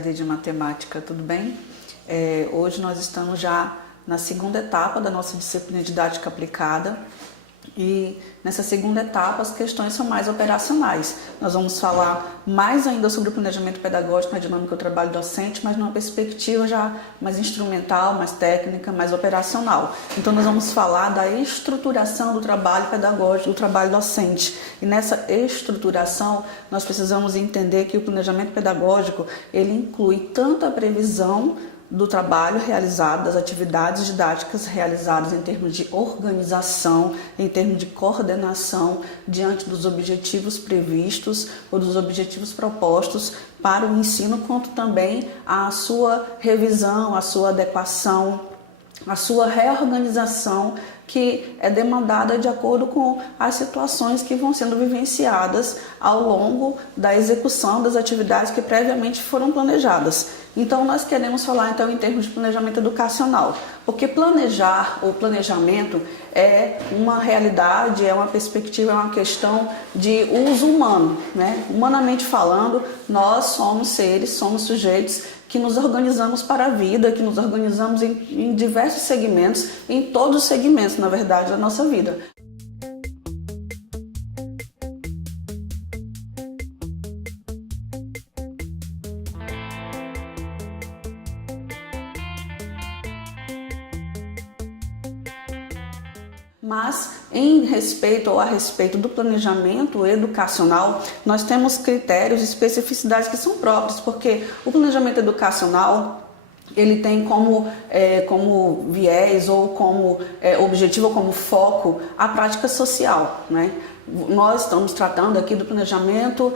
EAD de Matemática, tudo bem? Hoje nós estamos já na segunda etapa da nossa disciplina didática aplicada e nessa segunda etapa as questões são mais operacionais. Nós vamos falar mais ainda sobre o planejamento pedagógico na dinâmica do trabalho docente, mas numa perspectiva já mais instrumental, mais técnica, mais operacional. Então nós vamos falar da estruturação do trabalho pedagógico, do trabalho docente. E nessa estruturação nós precisamos entender que o planejamento pedagógico ele inclui tanto a previsão do trabalho realizado, das atividades didáticas realizadas em termos de organização, em termos de coordenação diante dos objetivos previstos ou dos objetivos propostos para o ensino, quanto também a sua revisão, a sua adequação, a sua reorganização, que é demandada de acordo com as situações que vão sendo vivenciadas ao longo da execução das atividades que previamente foram planejadas. Então nós queremos falar então em termos de planejamento educacional, porque planejar ou planejamento é uma realidade, é uma perspectiva, é uma questão de uso humano, né? Humanamente falando, nós somos seres, somos sujeitos que nos organizamos para a vida, que nos organizamos em diversos segmentos, em todos os segmentos, na verdade, da nossa vida. Mas, em respeito ou a respeito do planejamento educacional, nós temos critérios e especificidades que são próprios, porque o planejamento educacional ele tem como viés ou como objetivo ou como foco a prática social, né? Nós estamos tratando aqui do planejamento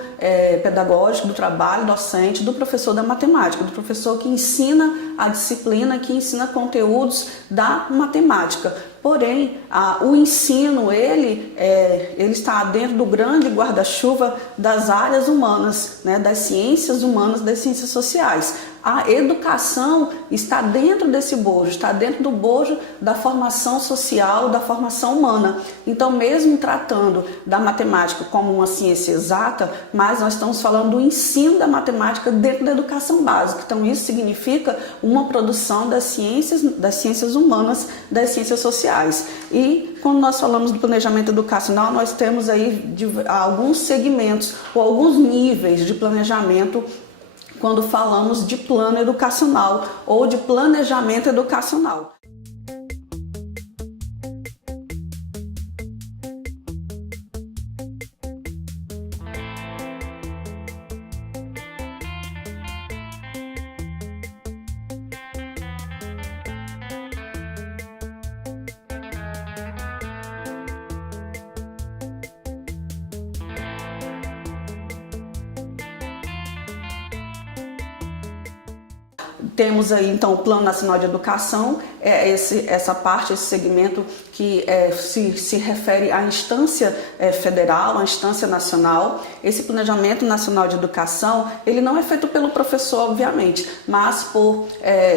pedagógico, do trabalho docente, do professor da matemática, do professor que ensina a disciplina, que ensina conteúdos da matemática. Porém, o ensino, ele está dentro do grande guarda-chuva das áreas humanas, né, das ciências humanas, das ciências sociais. A educação está dentro desse bojo, está dentro do bojo da formação social, da formação humana. Então, mesmo tratando da matemática como uma ciência exata, mas nós estamos falando do ensino da matemática dentro da educação básica. Então, isso significa uma produção das ciências humanas, das ciências sociais. E quando nós falamos do planejamento educacional, nós temos aí alguns segmentos ou alguns níveis de planejamento quando falamos de plano educacional ou de planejamento educacional. Temos aí então o Plano Nacional de Educação, essa parte, esse segmento que se refere à instância federal, à instância nacional. Esse Planejamento Nacional de Educação, ele não é feito pelo professor, obviamente, mas por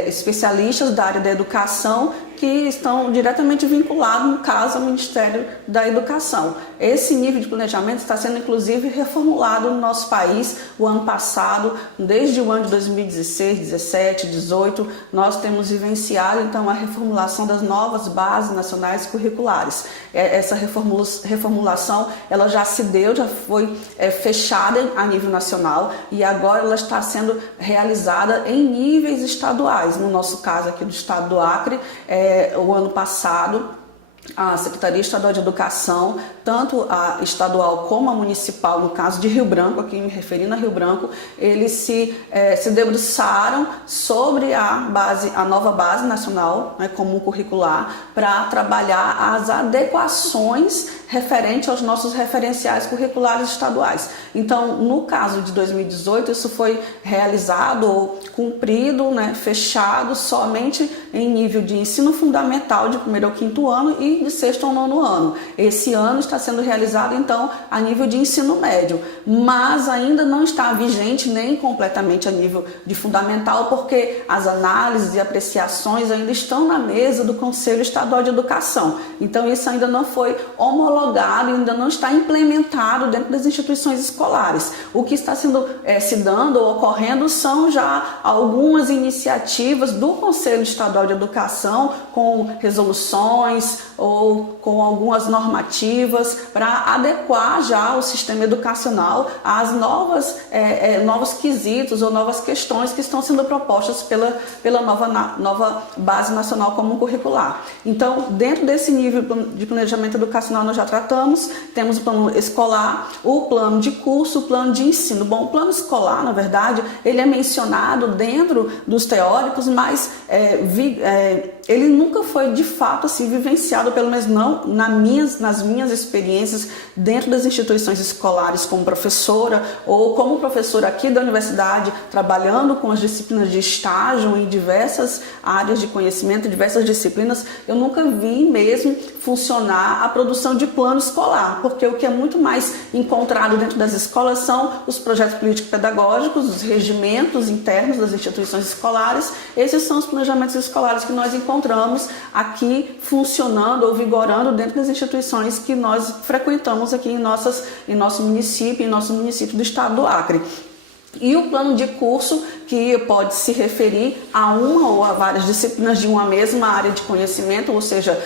especialistas da área da educação que estão diretamente vinculados, no caso, ao Ministério da Educação. Esse nível de planejamento está sendo, inclusive, reformulado no nosso país o ano passado, desde o ano de 2016, 17, 18, nós temos vivenciado, então, a reformulação das novas bases nacionais curriculares. Essa reformulação, ela já se deu, já foi fechada a nível nacional e agora ela está sendo realizada em níveis estaduais. No nosso caso aqui do estado do Acre, o ano passado, a Secretaria Estadual de Educação, tanto a estadual como a municipal, no caso de Rio Branco, aqui me referindo a Rio Branco, eles se debruçaram sobre a nova base nacional, né, comum curricular, para trabalhar as adequações referente aos nossos referenciais curriculares estaduais. Então, no caso de 2018, isso foi realizado ou cumprido, né, fechado somente em nível de ensino fundamental de 1º ao 5º ano e de 6º ao 9º ano. Esse ano está sendo realizado, então, a nível de ensino médio, mas ainda não está vigente nem completamente a nível de fundamental, porque as análises e apreciações ainda estão na mesa do Conselho Estadual de Educação. Então, isso ainda não foi homologado homologado e ainda não está implementado dentro das instituições escolares. O que está sendo se dando ou ocorrendo são já algumas iniciativas do Conselho Estadual de Educação com resoluções ou com algumas normativas para adequar já o sistema educacional às novos quesitos ou novas questões que estão sendo propostas pela nova Base Nacional Comum Curricular. Então, dentro desse nível de planejamento educacional nós já tratamos, temos o plano escolar, o plano de curso, o plano de ensino. Bom, o plano escolar, na verdade, ele é mencionado dentro dos teóricos, mas ele nunca foi de fato assim vivenciado, pelo menos não nas minhas experiências dentro das instituições escolares como professora ou como professora aqui da universidade, trabalhando com as disciplinas de estágio em diversas áreas de conhecimento, diversas disciplinas. Eu nunca vi mesmo funcionar a produção de plano escolar, porque o que é muito mais encontrado dentro das escolas são os projetos político-pedagógicos, os regimentos internos das instituições escolares. Esses são os planejamentos escolares que nós encontramos aqui funcionando ou vigorando dentro das instituições que nós frequentamos aqui em nosso município do estado do Acre. E o plano de curso, que pode se referir a uma ou a várias disciplinas de uma mesma área de conhecimento, ou seja,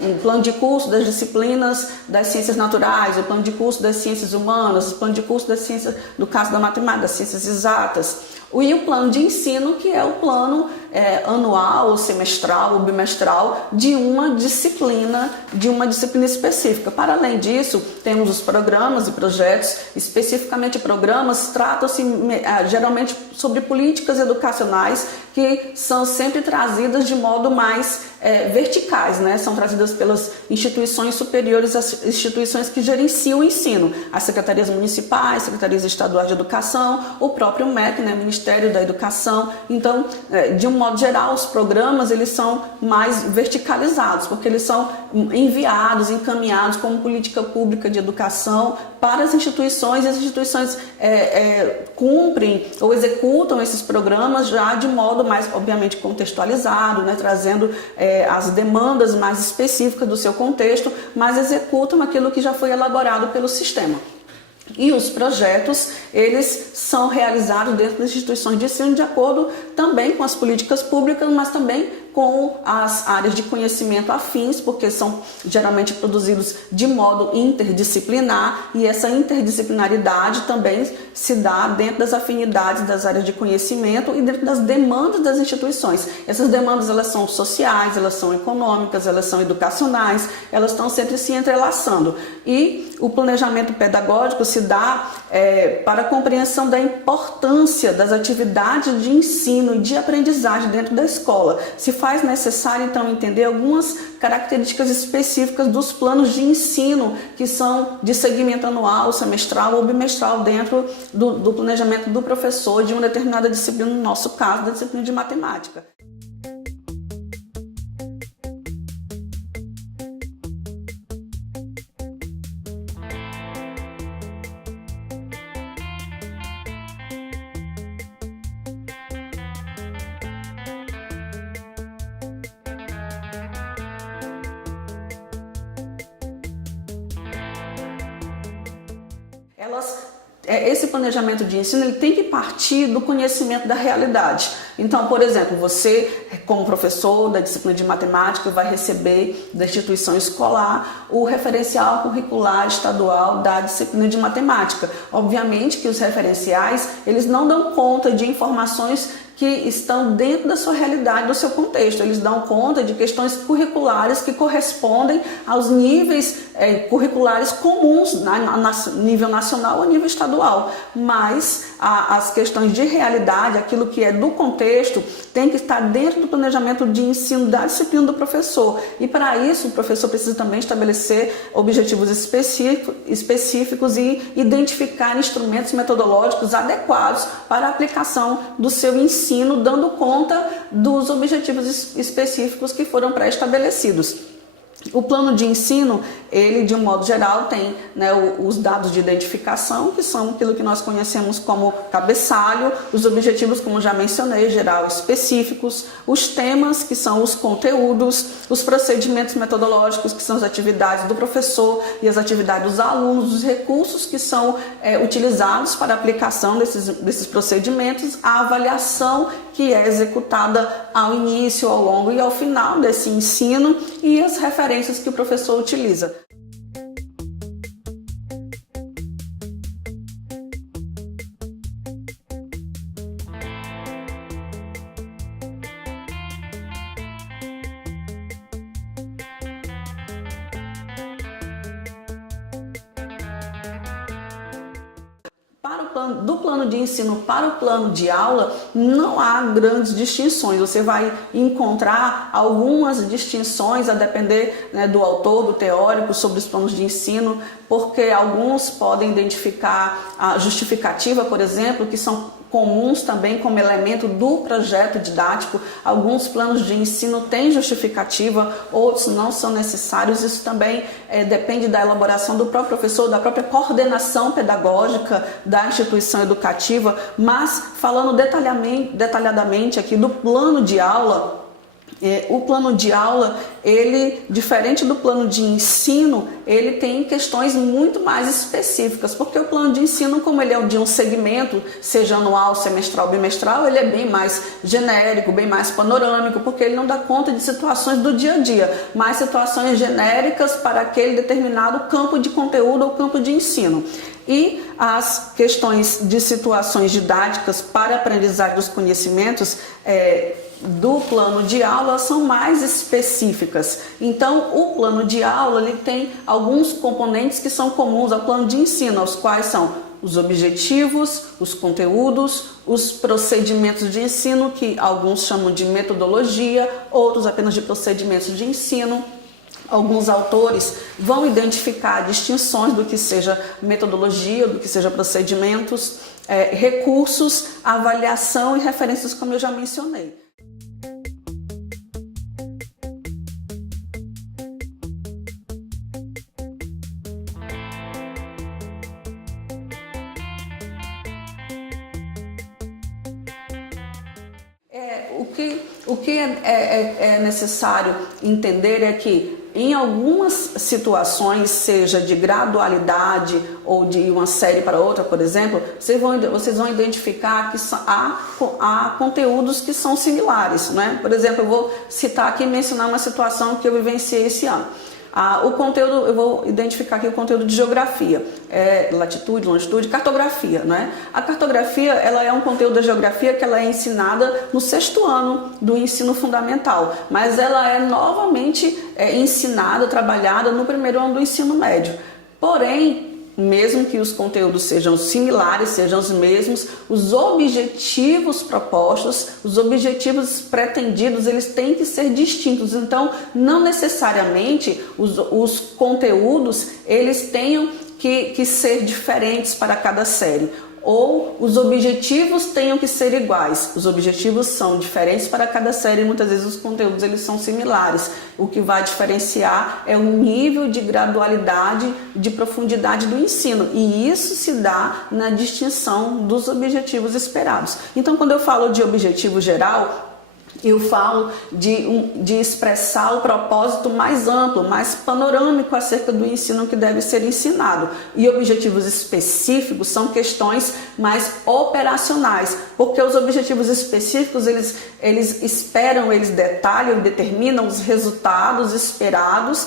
um plano de curso das disciplinas das ciências naturais, o plano de curso das ciências humanas, o plano de curso das ciências, no caso da matemática, das ciências exatas. E o plano de ensino, que é o plano anual, ou semestral, ou bimestral de uma disciplina específica. Para além disso, temos os programas e projetos. Especificamente programas tratam-se geralmente sobre políticas educacionais que são sempre trazidas de modo mais verticais, né? São trazidas pelas instituições superiores, as instituições que gerenciam o ensino, as secretarias municipais, secretarias estaduais de educação, o próprio MEC, né? Ministério da Educação. Então, de um modo geral, os programas eles são mais verticalizados, porque eles são enviados, encaminhados como política pública de educação para as instituições, e as instituições cumprem ou executam esses programas já de modo mais, obviamente, contextualizado, né? Trazendo as demandas mais específicas do seu contexto, mas executam aquilo que já foi elaborado pelo sistema. E os projetos, eles são realizados dentro das instituições de ensino de acordo também com as políticas públicas, mas também com as áreas de conhecimento afins, porque são geralmente produzidos de modo interdisciplinar, e essa interdisciplinaridade também se dá dentro das afinidades das áreas de conhecimento e dentro das demandas das instituições. Essas demandas, elas são sociais, elas são econômicas, elas são educacionais, elas estão sempre se entrelaçando. E o planejamento pedagógico se dá para a compreensão da importância das atividades de ensino e de aprendizagem dentro da escola. Se faz necessário, então, entender algumas características específicas dos planos de ensino, que são de segmento anual, semestral ou bimestral, dentro do planejamento do professor de uma determinada disciplina, no nosso caso, da disciplina de matemática. Esse planejamento de ensino ele tem que partir do conhecimento da realidade. Então, por exemplo, você, como professor da disciplina de matemática, vai receber da instituição escolar o referencial curricular estadual da disciplina de matemática. Obviamente que os referenciais, eles não dão conta de informações que estão dentro da sua realidade, do seu contexto. Eles dão conta de questões curriculares que correspondem aos níveis curriculares comuns nível nacional ou nível estadual. Mas as questões de realidade, aquilo que é do contexto, tem que estar dentro do planejamento de ensino da disciplina do professor. E para isso, o professor precisa também estabelecer objetivos específicos e identificar instrumentos metodológicos adequados para a aplicação do seu ensino, dando conta dos objetivos específicos que foram pré-estabelecidos. O plano de ensino, ele de um modo geral tem, né, os dados de identificação, que são aquilo que nós conhecemos como cabeçalho, os objetivos, como já mencionei, geral específicos, os temas, que são os conteúdos, os procedimentos metodológicos, que são as atividades do professor e as atividades dos alunos, os recursos que são utilizados para a aplicação desses procedimentos, a avaliação que é executada ao início, ao longo e ao final desse ensino e as referências que o professor utiliza. Do plano de ensino para o plano de aula, não há grandes distinções. Você vai encontrar algumas distinções a depender, né, do autor, do teórico, sobre os planos de ensino, porque alguns podem identificar a justificativa, por exemplo, que são comuns também como elemento do projeto didático. Alguns planos de ensino têm justificativa, outros não são necessários. Isso também depende da elaboração do próprio professor, da própria coordenação pedagógica da instituição educativa. Mas falando detalhadamente aqui do plano de aula, o plano de aula, ele, diferente do plano de ensino, ele tem questões muito mais específicas, porque o plano de ensino, como ele é de um segmento, seja anual, semestral, bimestral, ele é bem mais genérico, bem mais panorâmico, porque ele não dá conta de situações do dia a dia, mas situações genéricas para aquele determinado campo de conteúdo ou campo de ensino. E as questões de situações didáticas para a aprendizagem dos conhecimentos do plano de aula são mais específicas. Então, o plano de aula ele tem alguns componentes que são comuns ao plano de ensino, os quais são os objetivos, os conteúdos, os procedimentos de ensino, que alguns chamam de metodologia, outros apenas de procedimentos de ensino. Alguns autores vão identificar distinções do que seja metodologia, do que seja procedimentos, recursos, avaliação e referências, como eu já mencionei. O que é necessário entender é que em algumas situações, seja de gradualidade ou de uma série para outra, por exemplo, vocês vão identificar que há conteúdos que são similares, né? Por exemplo, eu vou citar aqui e mencionar uma situação que eu vivenciei esse ano. O conteúdo, eu vou identificar aqui o conteúdo de geografia, latitude, longitude, cartografia, né? A cartografia, ela é um conteúdo da geografia que ela é ensinada no 6º ano do ensino fundamental, mas ela é novamente ensinada, trabalhada no 1º ano do ensino médio. Porém, mesmo que os conteúdos sejam similares, sejam os mesmos, os objetivos propostos, os objetivos pretendidos, eles têm que ser distintos. Então, não necessariamente os conteúdos, eles tenham que ser diferentes para cada série. Ou os objetivos tenham que ser iguais. Os objetivos são diferentes para cada série e muitas vezes os conteúdos eles são similares. O que vai diferenciar é o nível de gradualidade, de profundidade do ensino. E isso se dá na distinção dos objetivos esperados. Então, quando eu falo de objetivo geral, eu falo de expressar o propósito mais amplo, mais panorâmico acerca do ensino que deve ser ensinado. E objetivos específicos são questões mais operacionais, porque os objetivos específicos, eles esperam, eles detalham, determinam os resultados esperados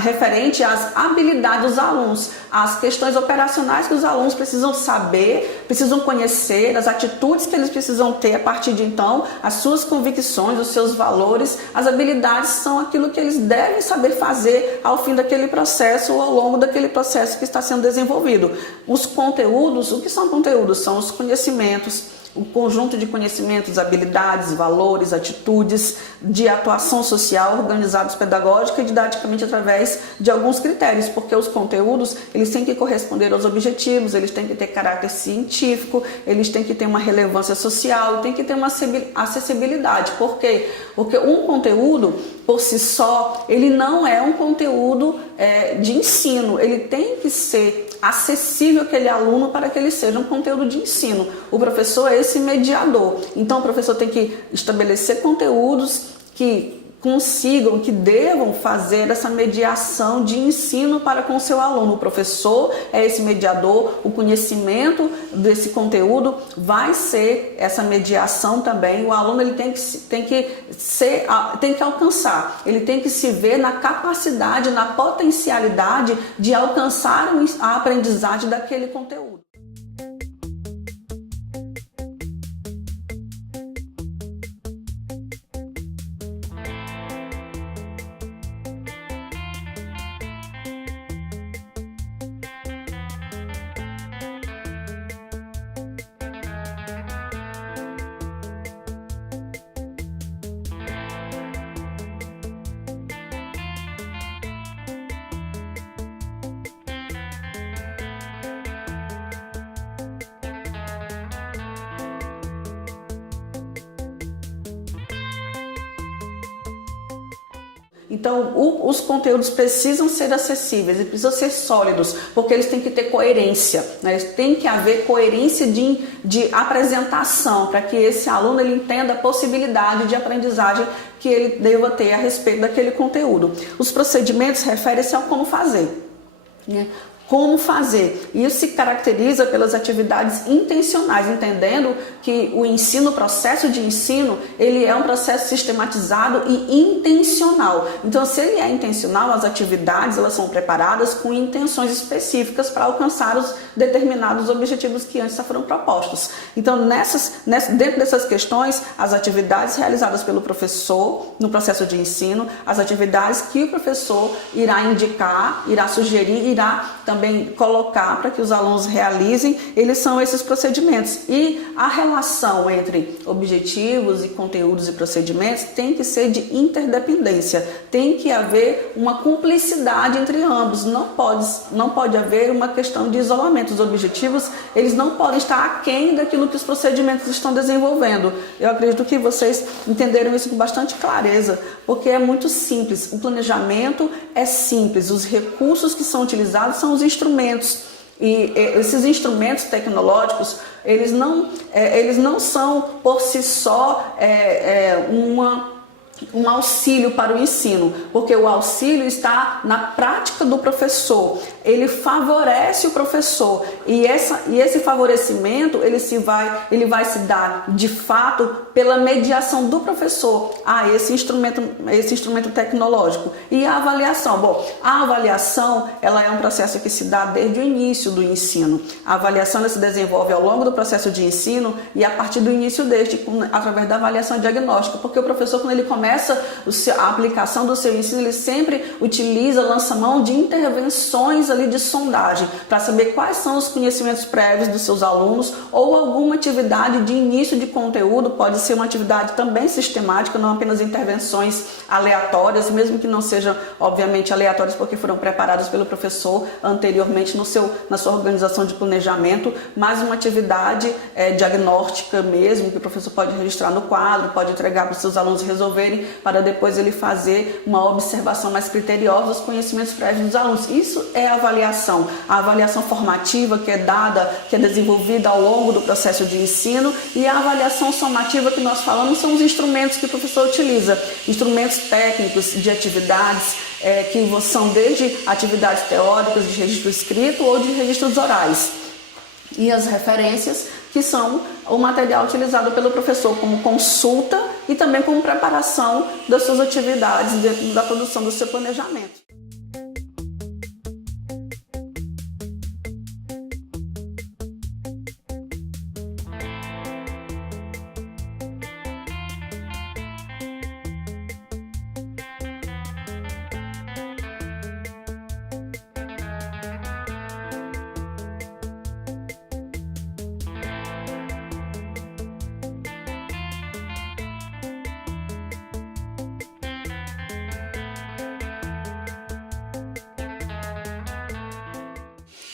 referente às habilidades dos alunos, às questões operacionais que os alunos precisam saber, precisam conhecer, as atitudes que eles precisam ter a partir de então, as suas convicções, os seus valores. As habilidades são aquilo que eles devem saber fazer ao fim daquele processo ou ao longo daquele processo que está sendo desenvolvido. Os conteúdos, o que são conteúdos? São os conhecimentos, o conjunto de conhecimentos, habilidades, valores, atitudes de atuação social organizados pedagógica e didaticamente através de alguns critérios, porque os conteúdos eles têm que corresponder aos objetivos, eles têm que ter caráter científico, eles têm que ter uma relevância social, têm que ter uma acessibilidade. Por quê? Porque um conteúdo por si só, ele não é um conteúdo de ensino, ele tem que ser acessível àquele aluno para que ele seja um conteúdo de ensino. O professor é esse mediador, então o professor tem que estabelecer conteúdos que consigam, que devam fazer essa mediação de ensino para com o seu aluno. O professor é esse mediador, o conhecimento desse conteúdo vai ser essa mediação também. O aluno ele tem que alcançar, ele tem que se ver na capacidade, na potencialidade de alcançar a aprendizagem daquele conteúdo. Então, os conteúdos precisam ser acessíveis, eles precisam ser sólidos, porque eles têm que ter coerência, né? Eles têm que haver coerência de apresentação, para que esse aluno ele entenda a possibilidade de aprendizagem que ele deva ter a respeito daquele conteúdo. Os procedimentos referem-se ao como fazer, né? Como fazer? Isso se caracteriza pelas atividades intencionais, entendendo que o ensino, o processo de ensino, ele é um processo sistematizado e intencional. Então, se ele é intencional, as atividades elas são preparadas com intenções específicas para alcançar os determinados objetivos que antes foram propostos. Então, dentro dessas questões, as atividades realizadas pelo professor no processo de ensino, as atividades que o professor irá indicar, irá sugerir, irá também colocar para que os alunos realizem, eles são esses procedimentos. E a relação entre objetivos e conteúdos e procedimentos tem que ser de interdependência, tem que haver uma cumplicidade entre ambos, não pode haver uma questão de isolamento. Os objetivos, eles não podem estar aquém daquilo que os procedimentos estão desenvolvendo. Eu acredito que vocês entenderam isso com bastante clareza, porque é muito simples, o planejamento é simples, os recursos que são utilizados são os instrumentos, e esses instrumentos tecnológicos eles não são por si só um auxílio para o ensino, porque o auxílio está na prática do professor, ele favorece o professor, e esse favorecimento ele vai se dar de fato pela mediação do professor a esse instrumento tecnológico. E a avaliação? Bom, a avaliação ela é um processo que se dá desde o início do ensino. A avaliação ela se desenvolve ao longo do processo de ensino e a partir do início através da avaliação diagnóstica, porque o professor, quando ele começa a aplicação do seu ensino, ele sempre lança mão de intervenções ali de sondagem, para saber quais são os conhecimentos prévios dos seus alunos, ou alguma atividade de início de conteúdo, pode ser uma atividade também sistemática, não apenas intervenções aleatórias, mesmo que não sejam obviamente aleatórias porque foram preparadas pelo professor anteriormente na sua organização de planejamento, mas uma atividade diagnóstica mesmo, que o professor pode registrar no quadro, pode entregar para os seus alunos resolverem, para depois ele fazer uma observação mais criteriosa dos conhecimentos prévios dos alunos. Isso é a avaliação formativa que é desenvolvida ao longo do processo de ensino, e a avaliação somativa que nós falamos são os instrumentos que o professor utiliza, instrumentos técnicos de atividades que são desde atividades teóricas de registro escrito ou de registros orais, e as referências que são o material utilizado pelo professor como consulta e também como preparação das suas atividades dentro da produção do seu planejamento.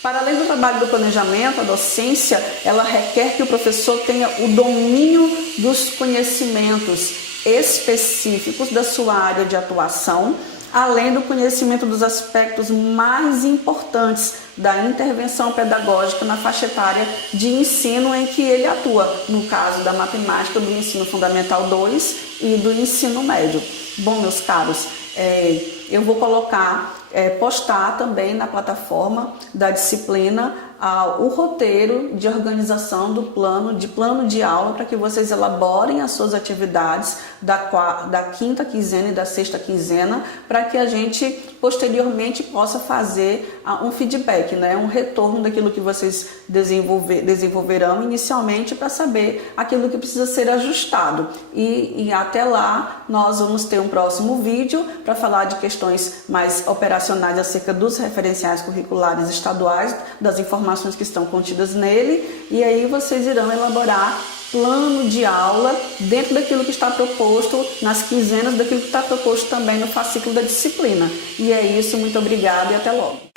Para além do trabalho do planejamento, a docência, ela requer que o professor tenha o domínio dos conhecimentos específicos da sua área de atuação, além do conhecimento dos aspectos mais importantes da intervenção pedagógica na faixa etária de ensino em que ele atua, no caso da matemática, do ensino fundamental 2 e do ensino médio. Bom, meus caros, eu vou postar também na plataforma da disciplina o roteiro de organização do plano de aula para que vocês elaborem as suas atividades da quinta quinzena e da sexta quinzena, para que a gente posteriormente possa fazer um feedback, né? Um retorno daquilo que vocês desenvolverão inicialmente, para saber aquilo que precisa ser ajustado. E até lá nós vamos ter um próximo vídeo para falar de questões mais operacionais acerca dos referenciais curriculares estaduais, das informações que estão contidas nele, e aí vocês irão elaborar plano de aula dentro daquilo que está proposto nas quinzenas, daquilo que está proposto também no fascículo da disciplina. E é isso, muito obrigada e até logo.